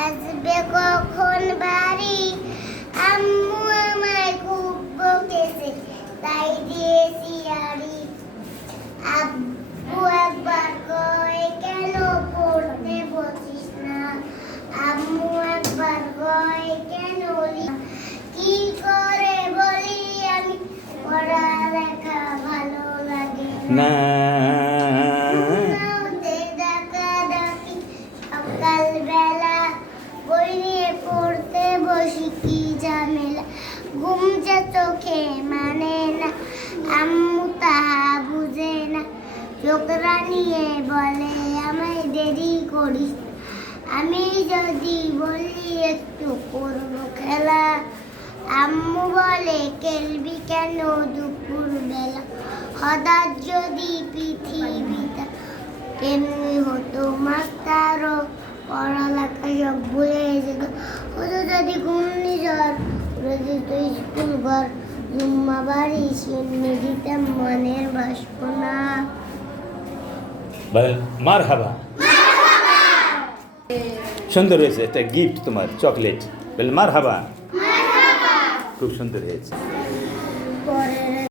আসবে কখন বাড়ি? আম্মু আমায় খুব বকেছে, তাই দিয়েছি আড়ি। আব্বু একবার কয়, কেন পড়তে বসিস না? আম্মু একবার কয়, কেন কি করে বলি আমি? পড়ালেখা ভালো লাগে না। বই নিয়ে পড়তে বসি, কি ঝামেলা? ঘুম যে চোখে মানে না, আম্মু তাহা বুঝে না। চোখরা নিয়ে বলে, আমায় দেরি করিস আমি যদি বলি, একটু করব খেলা। আম্মু বলে, খেলবি কেন দুপুর বেলা হঠাৎ যদি পৃথিবীটা তেমনি হতো, মাস্টারও পড়ালেখা সব ভুলে যেত হতো যদি ঘূর্ণিঝড় উড়ে যেত স্কুল ঘর জুম্মা বাড়ি দিতাম মনের বাসপনা বলেন মার হাবা সুন্দর হয়েছে একটা গিফট তোমার চকলেট বলে মার হাবা খুব সুন্দর হয়েছে।